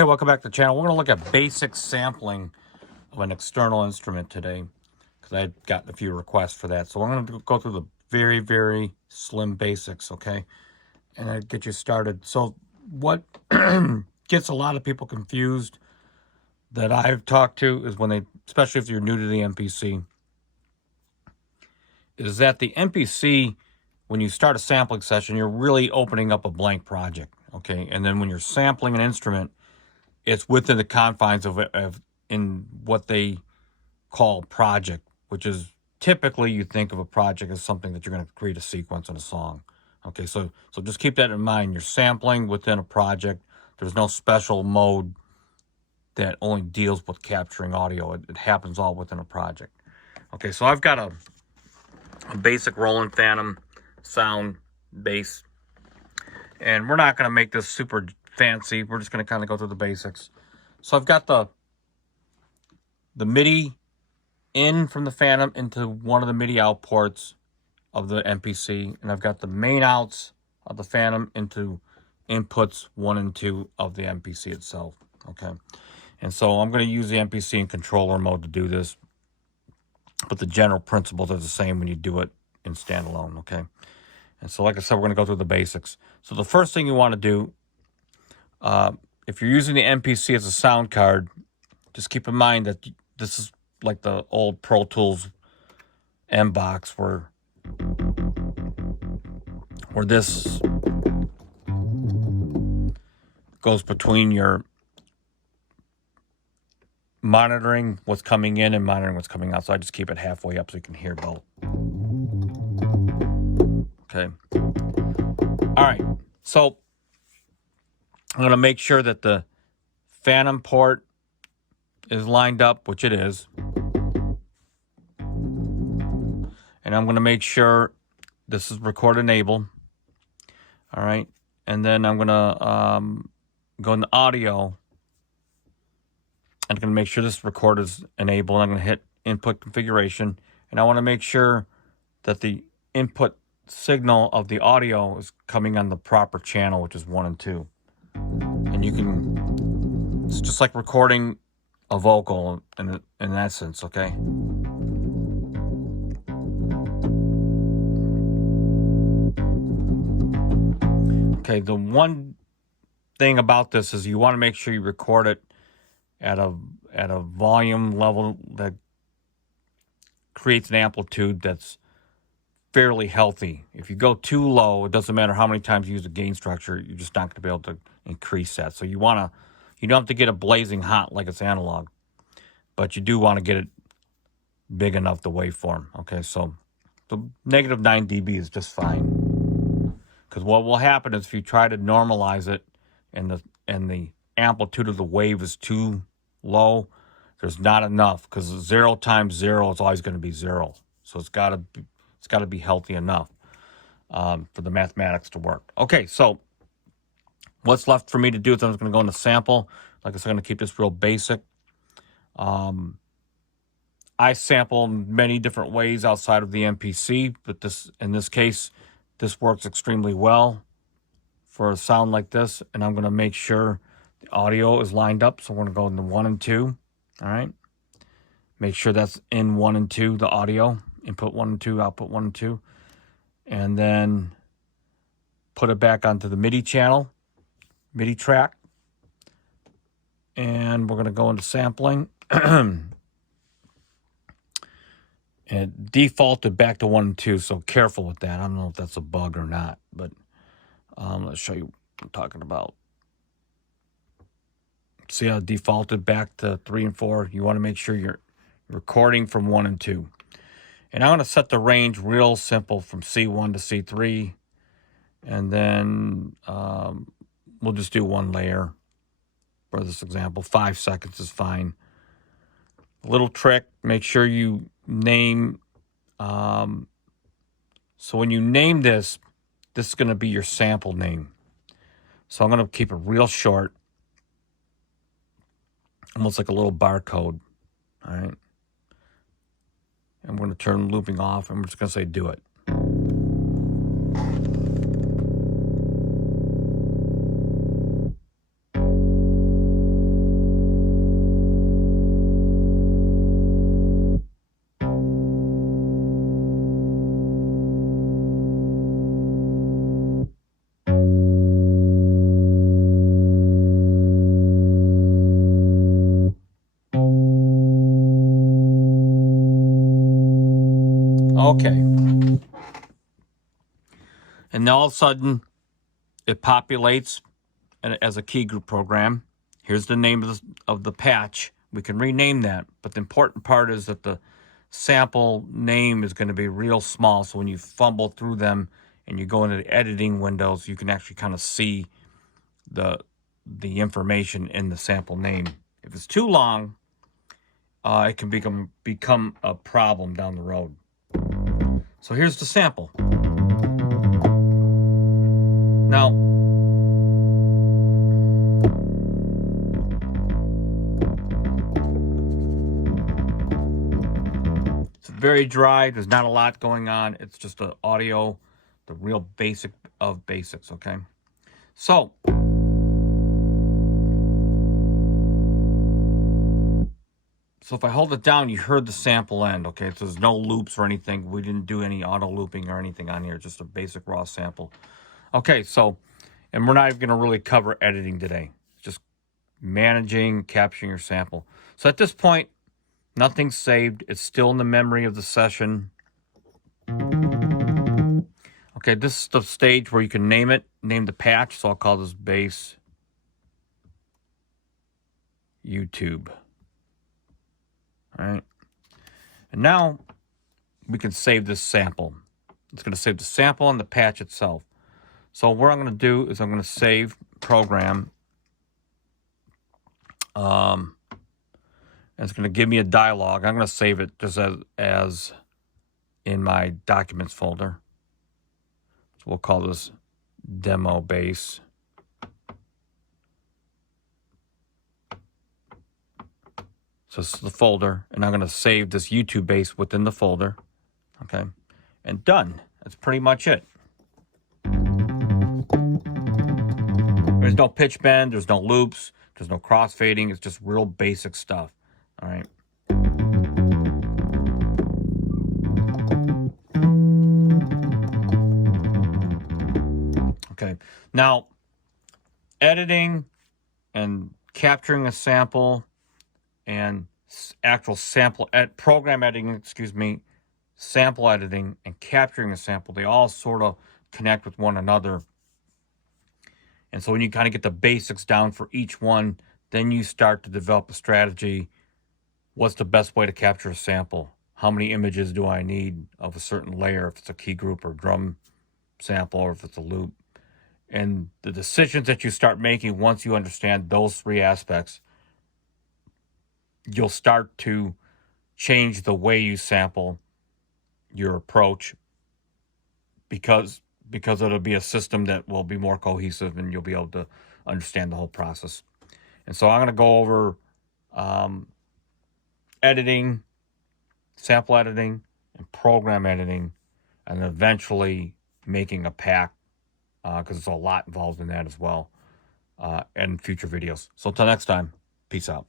Hey, welcome back to the channel. We're going to look at basic sampling of an external instrument today because I've gotten a few requests for that. So I'm going to go through the very, very slim basics, okay? And I'll get you started. So what gets a lot of people confused that I've talked to is when they, especially if you're new to the MPC, is that the MPC, when you start a sampling session, you're really opening up a blank project, okay? And then when you're sampling an instrument, it's within the confines of in what they call project, which is typically you think of a project as something that you're going to create a sequence in a song. Okay, so just keep that in mind. You're sampling within a project. There's no special mode that only deals with capturing audio. It happens all within a project. Okay, so I've got a basic Roland Phantom sound bass, and we're not going to make this super fancy. We're just going to kind of go through the basics. So I've got the MIDI in from the Phantom into one of the MIDI out ports of the MPC, and I've got the main outs of the Phantom into inputs 1 and 2 of the MPC itself. Okay, and so I'm going to use the MPC in controller mode to do this, but the general principles are the same when you do it in standalone. Okay, and so like I said, we're going to go through the basics. So the first thing you want to do, if you're using the MPC as a sound card, just keep in mind that this is like the old Pro Tools M box where this goes between your monitoring what's coming in and monitoring what's coming out. So I just keep it halfway up so you can hear both. Okay. All right. So I'm going to make sure that the Phantom port is lined up, which it is. And I'm going to make sure this is record enable. All right. And then I'm going to go into audio. I'm going to make sure this record is enabled. I'm going to hit input configuration. And I want to make sure that the input signal of the audio is coming on the proper channel, which is 1 and 2. And you can, it's just like recording a vocal in essence, okay? Okay, the one thing about this is you want to make sure you record it at a volume level that creates an amplitude that's fairly healthy. If you go too low, it doesn't matter how many times you use the gain structure, you're just not going to be able to increase that. So you don't have to get it blazing hot like it's analog, but you do want to get it big enough, the waveform. Okay, so the negative 9 dB is just fine. Because what will happen is if you try to normalize it and the amplitude of the wave is too low, there's not enough, because 0 times 0 is always going to be 0. So it's got to be healthy enough for the mathematics to work. Okay, so what's left for me to do is I'm just going to go into sample. Like I said, I'm going to keep this real basic. I sample many different ways outside of the MPC, but in this case, this works extremely well for a sound like this. And I'm going to make sure the audio is lined up. So we're going to go into 1 and 2. All right. Make sure that's in 1 and 2, the audio. Input 1 and 2, output 1 and 2. And then put it back onto the MIDI channel, MIDI track. And we're going to go into sampling. And it defaulted back to 1 and 2, so careful with that. I don't know if that's a bug or not, but let's show you what I'm talking about. See how it defaulted back to 3 and 4? You want to make sure you're recording from 1 and 2. And I'm going to set the range real simple from C1 to C3. And then we'll just do one layer for this example. 5 seconds is fine. A little trick, make sure you name. So when you name this is going to be your sample name. So I'm going to keep it real short. Almost like a little barcode. All right. I'm going to turn looping off, and we're just going to say do it. Okay. And then all of a sudden, it populates as a key group program. Here's the name of the patch. We can rename that, but the important part is that the sample name is going to be real small, so when you fumble through them and you go into the editing windows, you can actually kind of see the information in the sample name. If it's too long, it can become a problem down the road. So here's the sample. Now, it's very dry. There's not a lot going on. It's just the audio, the real basic of basics, okay? So, if I hold it down, you heard the sample end, okay? So there's no loops or anything. We didn't do any auto looping or anything on here, just a basic raw sample. Okay, so, and we're not even going to really cover editing today. Just managing, capturing your sample. So at this point, nothing's saved. It's still in the memory of the session. Okay, this is the stage where you can name it, name the patch. So I'll call this base YouTube. All right. And now we can save this sample. It's going to save the sample and the patch itself. So what I'm going to do is I'm going to save program. And it's going to give me a dialog. I'm going to save it just as in my documents folder. So we'll call this demo base. So this is the folder, and I'm going to save this YouTube base within the folder. Okay, and done. That's pretty much it. There's no pitch bend, there's no loops, there's no crossfading. It's just real basic stuff. All right. Okay, now editing and capturing a sample and actual sample program editing, sample editing and capturing a sample, they all sort of connect with one another. And so when you kind of get the basics down for each one, then you start to develop a strategy. What's the best way to capture a sample? How many images do I need of a certain layer, if it's a key group or drum sample, or if it's a loop? And the decisions that you start making once you understand those three aspects, you'll start to change the way you sample, your approach, because it'll be a system that will be more cohesive and you'll be able to understand the whole process. And so I'm going to go over editing, sample editing, and program editing, and eventually making a pack, because there's a lot involved in that as well, and future videos. So until next time, peace out.